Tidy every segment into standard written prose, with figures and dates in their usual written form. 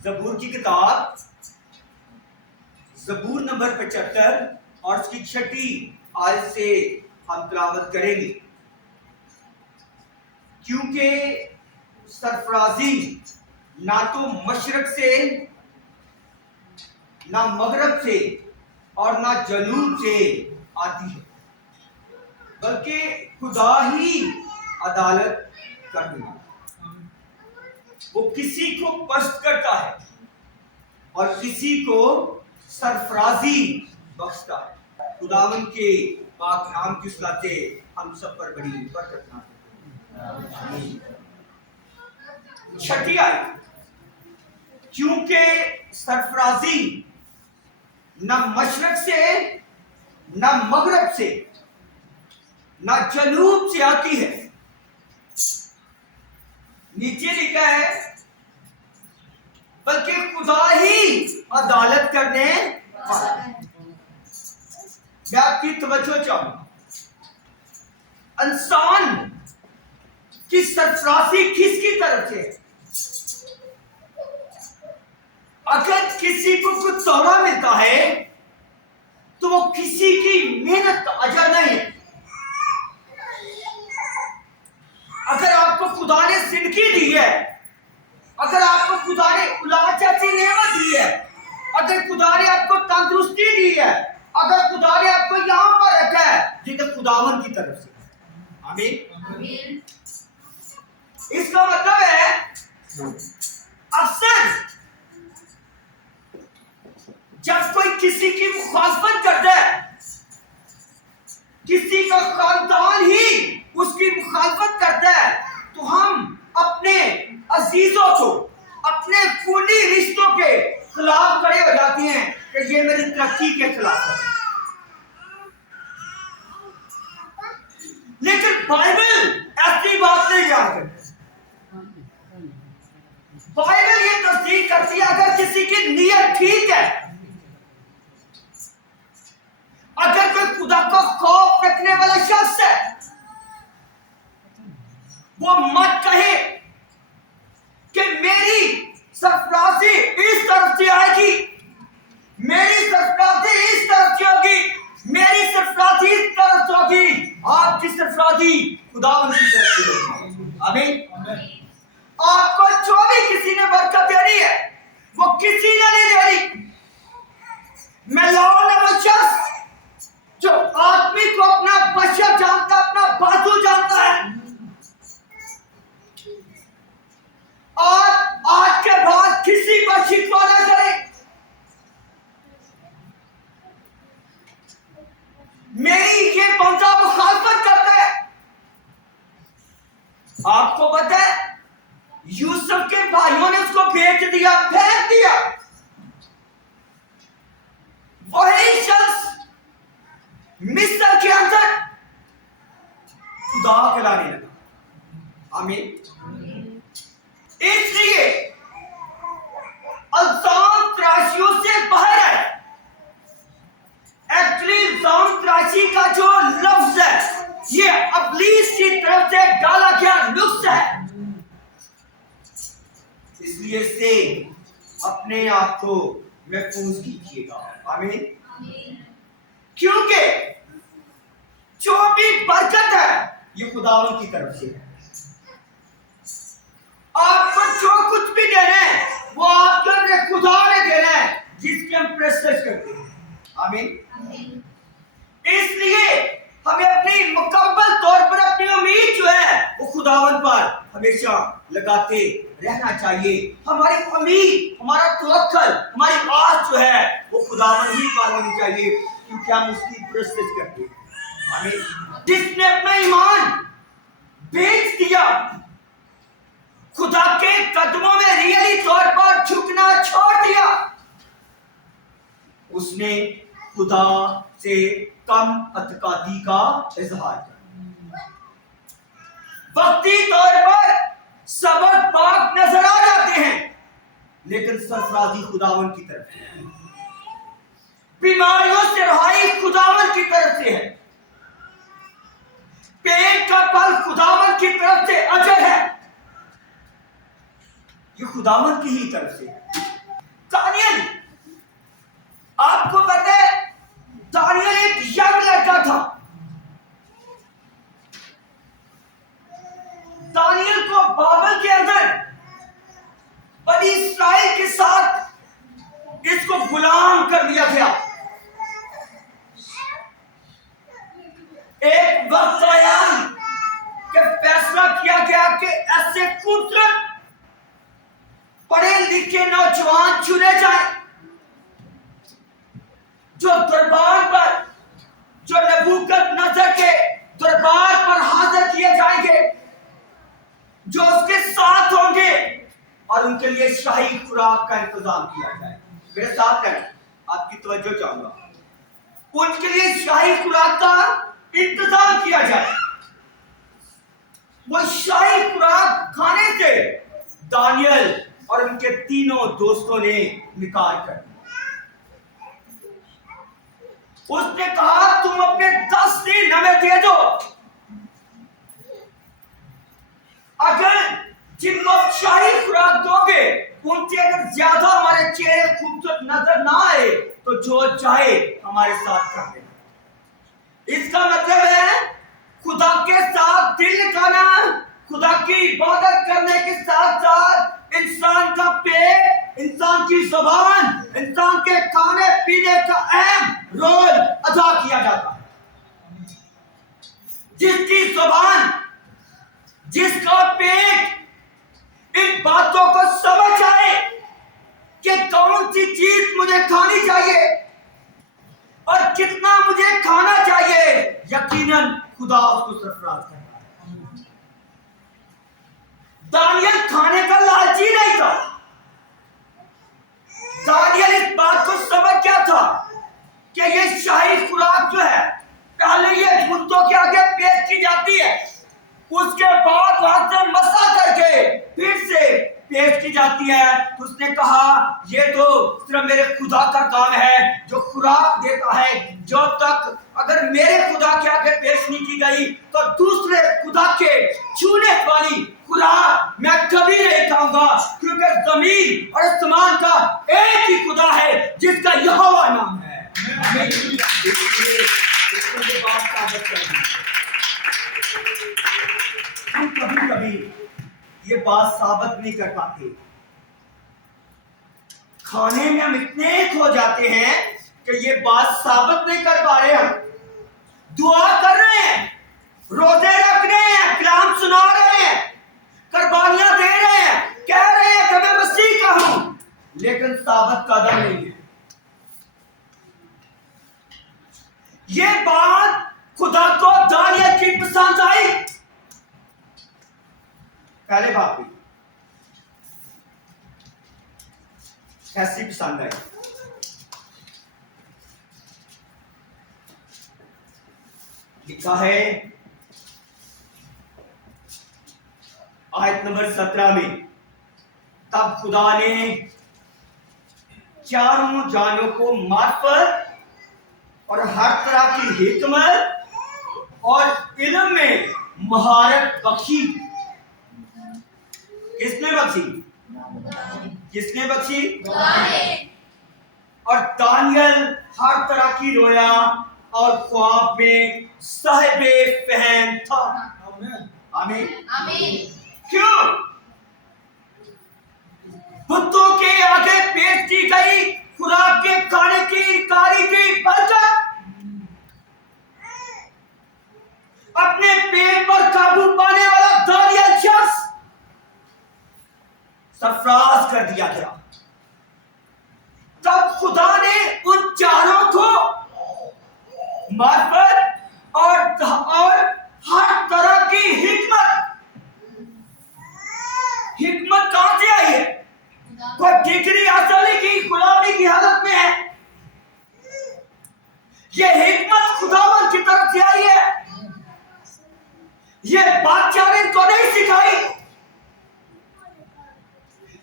जबूर की किताब जबूर नंबर 75 और उसकी 6ठी आयत से हम तिलावत करेंगे। क्योंकि सरफराजी ना तो मशरक से, ना मगरब से और ना जनूब से आती है, बल्कि खुदा ही अदालत करने वाला। वो किसी को पस्त करता है और किसी को सरफराजी बख्शता है। खुदावन के पाक नाम की सलाह से हम सब पर बड़ी बरकत नाज़िल हो। 6ठी आयत, क्योंकि सरफराजी न मशरक से, न मगरब से, न जनूब से आती है। नीचे लिखा है बल्कि खुदा ही अदालत करने वाला है। मैं आपकी तवज्जो चाहूंगा, इंसान की सरफराजी किसकी तरफ से है? अगर किसी को कुछ तोहरा मिलता है तो वो किसी की मेहनत का अजर नहीं है। अगर आपको खुदा ने जिंदगी दी है, अगर आपको खुदा ने औलाद जैसी नेमत दी है, अगर खुदा ने आपको तंदुरुस्ती दी है, अगर खुदा ने आपको यहां पर रखा है, ये तो खुदावन की तरफ से। आमीन। इसका मतलब है अक्सर जब कोई किसी की मुखालफत करता है, किसी का खानदान ही उसकी मुखालफत करता है, तो हम अपने अजीजों को, अपने खूनी रिश्तों के खिलाफ खड़े हो जाते हैं कि ये मेरी तरक्की के खिलाफ है। लेकिन बाइबल ऐसी बात नहीं जानती। बाइबल ये तस्दीक करती है, अगर किसी की नीयत ठीक है, अगर कोई खुदा को खौफ रखने वाला शख्स है, वो मत कहे कि मेरी सरफराजी इस तरफ से आएगी, मेरी सरफराजी इस तरफ से होगी, मेरी सरफराजी इस तरफ से होगी। आपकी सरफराजी खुदावन की तरफ से होगी। आमीन। आपको जो भी किसी ने बरकत देनी है, वो किसी ने नहीं देनी। मैं लाऊंगा वो शख्स जो आदमी को अपना बशर जानता, अपना बाजू जानता है, और आज के बाद किसी पर शिकवा न करे। मेरी ये बंदा मुखालफत करता है। आपको पता है यूसुफ के भाइयों ने उसको बेच दिया, फेंक दिया। वही शख्स मिस्र के अंदर खुदा कहलाने लगा। आमीन। इसलिए इल्जाम तराशियों से बाहर है। एक्चुअली इल्जाम तराशी का जो लफ्ज है, ये इब्लीस की तरफ से डाला गया नुक्स है। इसलिए से अपने आप को महफूज कीजिएगा। आमीन। क्योंकि जो भी बरकत है ये खुदावन की तरफ से है। आपको जो कुछ भी देना है वो आपके अंदर खुदा ने देना है, जिसकी हम प्रेस्टेज करते हैं। आमीन। इसलिए हमें अपनी मुकम्मल तौर पर अपनी उम्मीद जो है वो खुदावन पर हमेशा लगाते रहना चाहिए। हमारी उम्मीद, हमारा तवक्कुल, हमारी आस जो है वो खुदावन ही पर होनी चाहिए, क्योंकि हम उसकी प्रेस्टेज करते हैं। आमीन। जिसने अपना ईमान बेच दिया, खुदा के कदमों में रियली तौर पर झुकना छोड़ दिया, उसने खुदा से कम अतकादी का इजहार किया। वक्ती तौर पर सबक पाक नजर आ जाते हैं, लेकिन सरफराजी खुदावन की तरफ से है। बीमारियों से रहाई खुदावन की तरफ से है। पेट का फल खुदावन की तरफ से अजर है, ये खुदावन की ही तरफ से है। दानियल, आपको पता है दानियल एक यंग लड़का था। दानियल को बाबल के अंदर बनी इस्राएल के साथ इसको गुलाम कर दिया गया। एक वक्त आया कि फैसला किया गया कि ऐसे खूबसूरत पढ़े लिखे नौजवान चुने जाए जो दरबार पर, जो नबूकदनेस्सर के दरबार पर हाजिर किए जाएंगे, जो उसके साथ होंगे और उनके लिए शाही खुराक का इंतजाम किया जाए। मेरे साथ है, आपकी तवज्जो चाहूंगा। उनके लिए शाही खुराक का इंतजाम किया जाए। वो शाही खुराक खाने से दानियल और उनके तीनों दोस्तों ने निकाल कर दिया। उसने कहा तुम अपने 10 दिन हमें दे दो, अगर जिनको शाही खुराक दोगे उनसे अगर ज्यादा हमारे चेहरे खूबसूरत नजर ना आए तो जो चाहे हमारे साथ कर देना। इसका मतलब है खुदा के साथ दिल लगाना, खुदा की इबादत करने के साथ साथ इंसान का पेट, इंसान की जुबान, इंसान के खाने पीने का अहम रोल अदा किया जाता है। जिसकी जुबान, जिसका पेट इन बातों को समझ आए कि कौन सी चीज मुझे खानी चाहिए और कितना मुझे खाना चाहिए, यकीनन खुदा उसको सरफराज करता है। दानियल खाने का लालची नहीं था। दानियल इस बात को समझ गया था कि ये शाही खुराक जो है पहले ये भूतों के आगे पेश की जाती है, उसके बाद वहां से मसा करके फिर से पेश की जाती है। तो उसने कहा ये तो सिर्फ मेरे खुदा का काम है जो खुराक देता है। जब तक अगर मेरे खुदा के आगे पेश नहीं की गई तो दूसरे खुदा के छूने वाली खुराक मैं कभी नहीं खाऊंगा, क्योंकि जमीन और आसमान का एक ही खुदा है जिसका यहोवा नाम है। हम कभी कभी ये बात साबित नहीं कर पाते। खाने में हम इतने खो जाते हैं कि ये बात साबित नहीं कर पा रहे। हम दुआ कर रहे हैं, रोजे रख रहे हैं, कलाम सुना रहे हैं, कुर्बानियां दे रहे हैं, कह रहे हैं कि मैं मसीह का हूं, लेकिन साबित कदम नहीं है। ये बात खुदा को दानियल की पसंद आई। पहले बात हुई कैसी पसंद आई? लिखा है आयत नंबर 17 में, तब खुदा ने चारों जानों को मार्फत और हर तरह की हिकमत और इल्म में महारत बख्शी। किसने बख्शी? किसने बख्शी? और दानियल हर तरह की रोया और ख्वाब में साहिबे फहम था। आमीन आमीन। क्यों? बुतों के आगे पेश की गई खुराक के खाने की इनकारी की बरकत अपने पेट पर काबू पाने वाला दानियल शख्स सरफराज कर दिया गया। तब खुदा ने उन चारों को मार्फत और हर तरह की हिकमत कहां से आई है? कोई डिग्री हासिल नहीं की, गुलामी की हालत में है। ये हिकमत खुदावन की तरफ से आई है। ये बादशाह ने इनको नहीं सिखाई,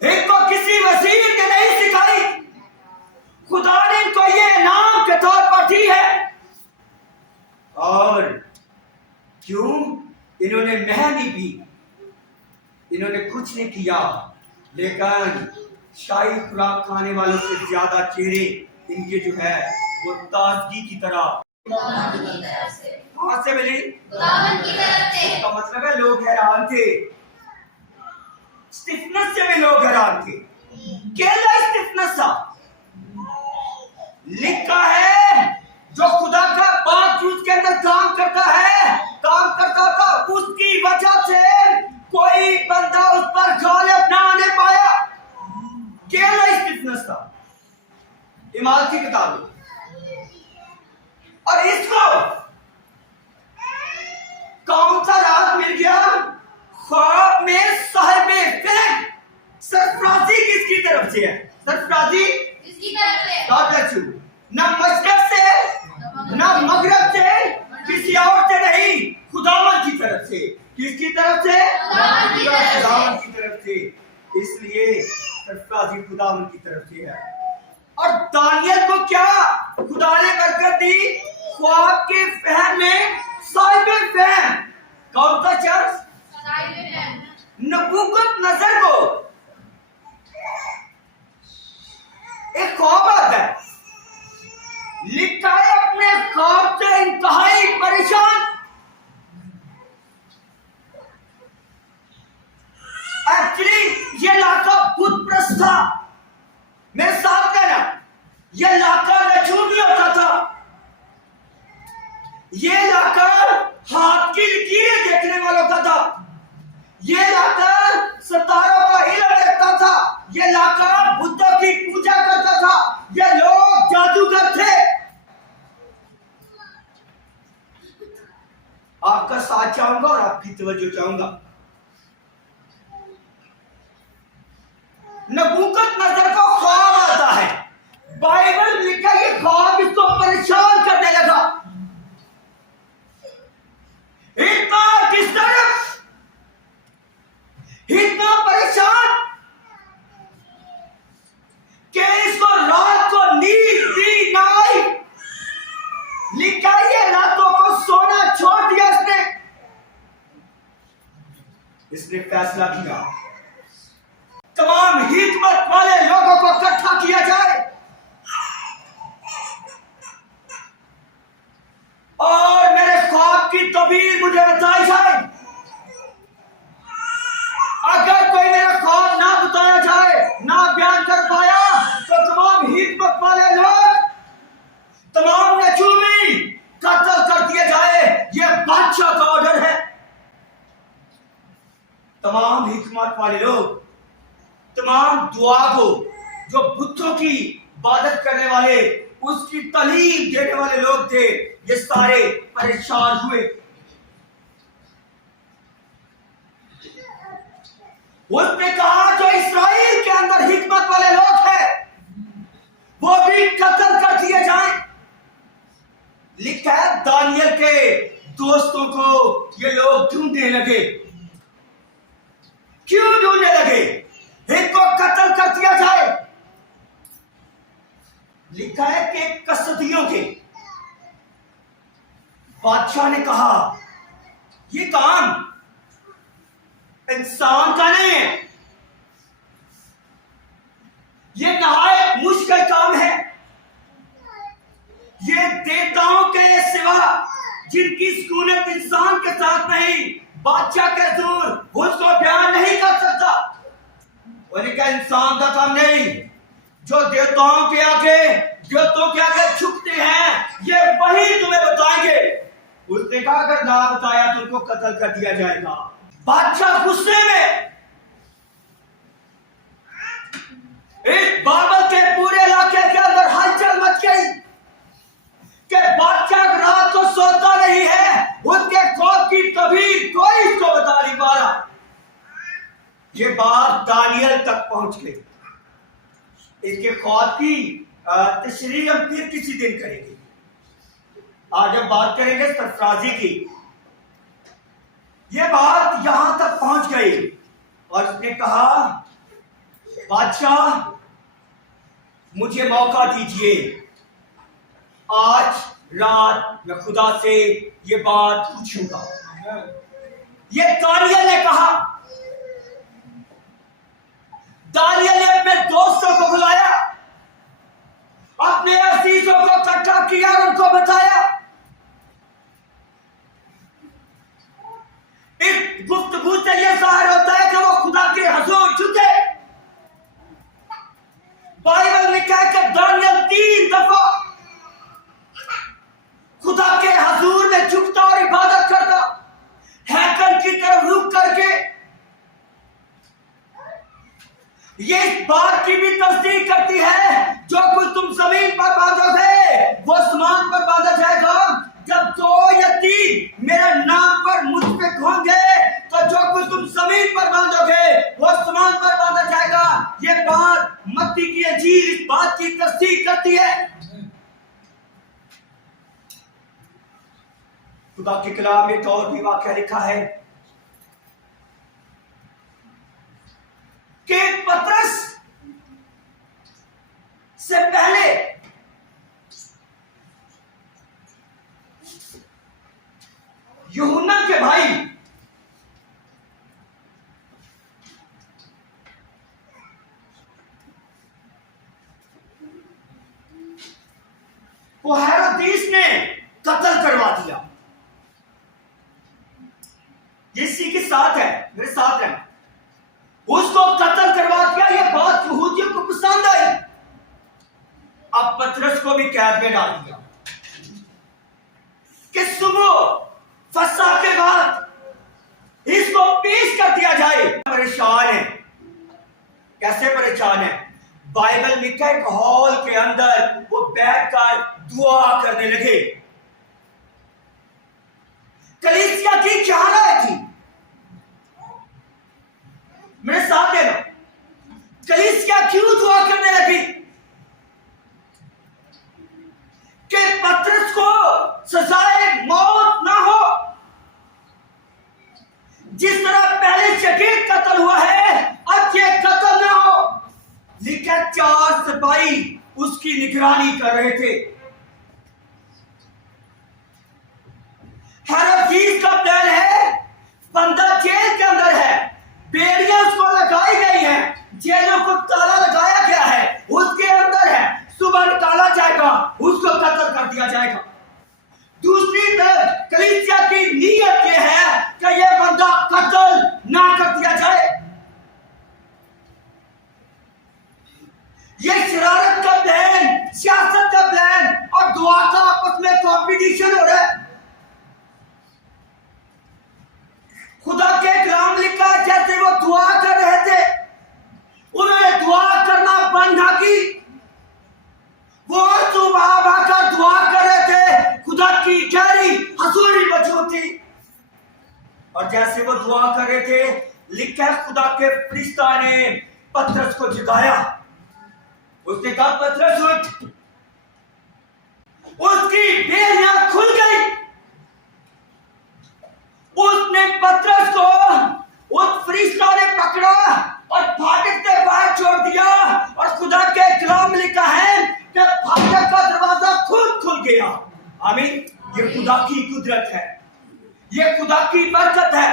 इनको किसी वजीर ने नहीं सिखाई, खुदा ने इनको ये इनाम के तौर पर दी है। और क्यों? इन्होंने मेहनत भी, इन्होंने कुछ नहीं किया, लेकिन शाही खुराक खाने वालों से ज्यादा चेहरे इनके जो है वो ताजगी की तरह कहां से मिली? इसका मतलब है लोग हैरान थे, स्टिफनेस से भी लोग हैरान थे। केला स्टिफनेस था। लिखा है जो खुदा का बाग के अंदर काम करता था, उसकी वजह से कोई बंदा उस पर गालिब ना आने पाया। केला स्टिफनेस था। इमारती किताब और इसको कौन सा राज मिल गया? ख्वाब में साहिबे फिल्म सरफराजी किसकी तरफ से है? सरफराजी किसकी तरफ से? God bless you. ना मशरक से ना मगरब से, किसी और से नहीं, खुदावंद की तरफ से। किसकी तरफ से? खुदावंद की तरफ से। इसलिए सरफराजी खुदावंद की तरफ से है। और दानियल को क्या खुदा ने बरकत दी? ख्वाब के फहम में साहिबे फहम। कौन सा शख्स? नबूकदनेस्सर को एक ख्वाब आता है। लिखा है अपने ख्वाब से इंतहाई परेशान। एक्चुअली ये इलाका बुत प्रस्त था। मेरे साथ कहना, ये इलाका नजूम नहीं होता था। ये इलाका हाथ की लकीरें देखने वालों का था। ये इलाका सितारों का इल्म रखता था। ये इलाका बुद्धों की पूजा करता था। ये लोग जादूगर थे। आपका साथ चाहूंगा और आपकी तवज्जो चाहूंगा। नबूकदनेस्सर को ख्वाब आता है। बाइबल लिखा ये ख्वाब इसको परेशान करने लगा। इतना डिस्टर्ब, इतना परेशान कि इसको रात को नींद भी ना आई। लिखा ये रातों को सोना छोड़ दिया इसने फैसला किया तमाम हिकमत वाले लोगों को इकट्ठा किया जाए और मेरे ख्वाब की तबीर मुझे बताई जाए। अगर कोई मेरा ख्वाब ना बताया जाए, ना बयान कर पाया, तो तमाम हिकमत वाले लोग, तमाम नजूमी कत्ल कर दिए जाए। यह बादशाह का ऑर्डर है। तमाम हिकमत वाले लोग, तमाम दुआ को जो बुतों की इबादत करने वाले, उसकी तालीम देने वाले लोग थे, ये सारे परेशान हुए। उसने कहा जो इस्राएल के अंदर हिकमत वाले लोग हैं वो भी कत्ल कर दिए जाएं। लिखा है दानियल के दोस्तों को ये लोग ढूंढने लगे। क्यों ढूंढने लगे? इनको कत्ल कर दिया जाए। लिखा है कि कसदियों के बादशाह ने कहा ये काम इंसान का नहीं है, ये नहायत मुश्किल काम है। ये देवताओं के सिवा जिनकी सुकूनत इंसान के साथ नहीं, बादशाह के दूर उसको बयान नहीं कर सकता। उनका इंसान का काम नहीं, जो देवताओं के आगे झुकते हैं, ये वही तुम्हें बताएंगे। उसने कहा अगर ना बताया तो उनको कत्ल कर दिया जाएगा। बादशाह गुस्से में इस बाबल के पूरे इलाके के अंदर हलचल मच गई कि बादशाह रात को सोता नहीं है, उसके खौफ की तबीर कोई इसको बता नहीं पा रहा। ये बात दानियल तक पहुंच गई। इसके खौफ की तशरीह हम फिर किसी दिन करेंगे। आज हम बात करेंगे सरफराजी की। ये बात यहां तक पहुंच गई और उसने कहा बादशाह मुझे मौका दीजिए, आज रात मैं खुदा से ये बात पूछूंगा। ये दानियल ने कहा। दानियल ने अपने दोस्तों को बुलाया, अपने अजीजों को इकट्ठा किया और उनको बताया। इस गुफ्तगू से यह जाहिर होता है कि वो खुदा के हुजूर झुके। बाइबल में क्या है कि दानियल 3 दफा खुदा के हुजूर में झुकता और इबादत करता, हैकल की तरफ रुख करके। ये इस बात की भी तस्दीक करती है, जो कुछ तुम जमीन पर बांधोगे वो आसमान पर बांधा जाएगा। जब 2 या 3 मेरे नाम पर मुत्तफिक होंगे तो जो कुछ तुम जमीन पर बांधोगे वो आसमान पर बांधा जाएगा। ये बात मत्ती की इंजील इस बात की तस्दीक करती है। खुदा के कलाम में एक और भी वाक़या लिखा है कि पतरस से पहले यूहन्ना के भाई वो हेरोदेस ने कत्ल करवा दिया। ये इसी के साथ है, मेरे साथ है। उसको कत्ल करवा दिया। ये बात यहूदियों को पसंद आई। अब पतरस को भी कैद में डाल दिया कि सुबह फसह के बाद इसको पेश कर दिया जाए। परेशान है। कैसे परेशान है? बाइबल में क्या, एक हॉल के अंदर वो बैठकर दुआ करने लगे। कलीसिया की क्या राय थी? मेरे साथ है ना। कलीसिया क्यों दुआ करने लगी कि पतरस को सजाए मौत ना हो। जिस तरह पहले शकील कत्ल हुआ है, अब ये कत्ल ना हो। लिखा 4 सिपाही उसकी निगरानी कर रहे थे। हेरोदेस का प्लान है, बंदा जेल के अंदर है, बेड़ियां उसको लगाई गई हैं, जेलों को ताला लगाया गया है, उसके अंदर है। सुबह निकाला जाएगा, उसको कत्ल कर दिया जाएगा। दूसरी तरफ कलीसिया की नीयत यह है कि यह बंदा कत्ल ना कर दिया जाए। यह शरारत का प्लान, सियासत का प्लान और दुआ का आपस में कॉम्पिटिशन हो रहा है। खुदा के कलाम लिखा, जैसे वो दुआ कर रहे थे, उन्होंने दुआ करना बंद ना की। वो सुबह भाकर दुआ कर रहे थे। खुदा की गहरी हसूरी मौजूद थी। और जैसे वो दुआ कर रहे थे, लिखा है खुदा के फरिश्ता ने पतरस को जगाया। उसने कहा, पतरस उठ। उसकी बेड़ियां खुल गई। उसने पतरस को उस फरिश्ता ने पकड़ा और फाटक के बाहर छोड़ दिया। और खुदा के कलाम में लिखा है कि फाटक का दरवाजा खुद खुल गया। आमीन। ये खुदा की कुदरत है, ये खुदा की बरकत है,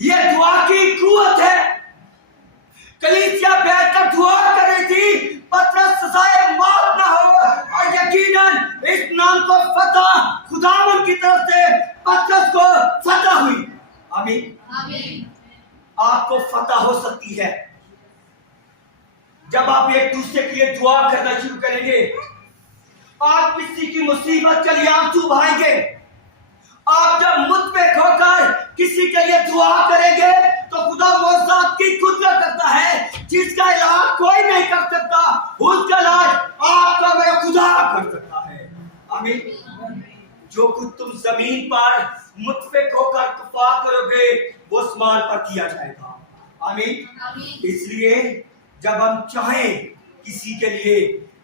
ये दुआ की कुव्वत है। कलीसिया बैठकर दुआ कर रही थी, पतरस सजाए मौत ना हो। और यकीनन इस नाम को फतह खुदावंद की तरफ से पतरस को फतह हुई। आमीन। आपको फतह हो सकती है जब आप एक दूसरे के लिए दुआ करना शुरू करेंगे। आप किसी की मुसीबत के लिए आंसू बहाएंगे। आप जब मुत्तफिक होकर किसी के लिए दुआ करेंगे तो खुदा मौजूद की कुदरत करता है। जिसका इलाज कोई नहीं कर सकता, उसका इलाज आपका मेरा खुदा कर सकता है। आमीन। जो कुछ तुम जमीन पर मुत्तफिक होकर तफा करोगे वो आसमान पर किया जाएगा। आमीन। इसलिए जब हम चाहें किसी के लिए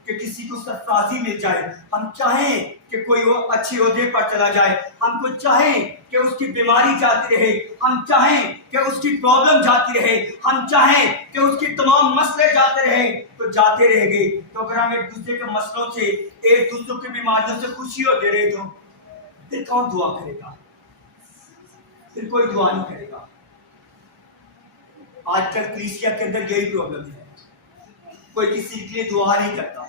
कि किसी को सरफराजी मिल जाए, हम चाहें कि कोई वो अच्छे ओहदे पर चला जाए, हमको चाहें कि उसकी बीमारी जाती रहे, हम चाहें कि उसकी प्रॉब्लम जाती रहे, हम चाहें कि उसकी तमाम मसले जाते रहे, तो जाते रहेंगे। तो अगर हम एक दूसरे के मसलों से, एक दूसरे की बीमारियों से खुशी होते रहे तो फिर कौन दुआ करेगा? फिर कोई दुआ नहीं करेगा। आजकल कलीसिया के अंदर यही प्रॉब्लम है, कोई किसी के लिए दुआ नहीं करता,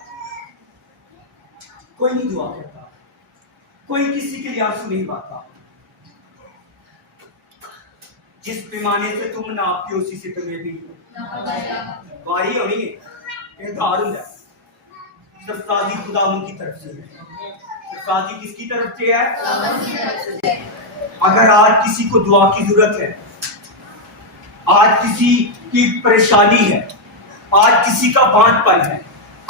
कोई नहीं दुआ करता, कोई किसी के लिए आंसू नहीं बहाता। जिस पैमाने से तुम नापते हो उसी से तुम्हें भी वारी होनी है। सरसादी खुदावंद की तरफ से है। सरसादी किसकी तरफ से है? अगर आज किसी को दुआ की जरूरत है, आज किसी की परेशानी है, आज किसी का बांझपन है,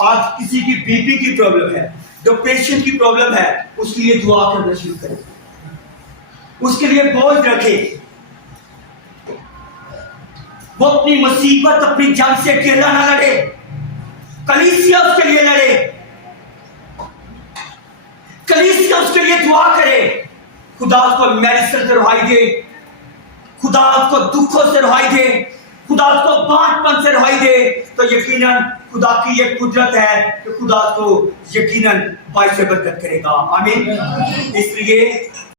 आज किसी की बीपी की प्रॉब्लम है, डिप्रेशन की प्रॉब्लम है, उसके लिए दुआ करना शुरू करें, उसके लिए बोझ रखे। वो अपनी मुसीबत, अपनी जंग से अकेला ना लड़े, कलीसिया उसके लिए लड़े, कलीसिया उसके लिए दुआ करे। खुदा उसको मेडिसिन से रुहाई दे, खुदा उसको दुखों से रुहाई दे, खुदा उसको बांझपन से रुहाई दे, तो यकीनन खुदा की ये कुदरत है कि खुदा को यकीनन बाइस से बरकत करेगा। आमीन। इसलिए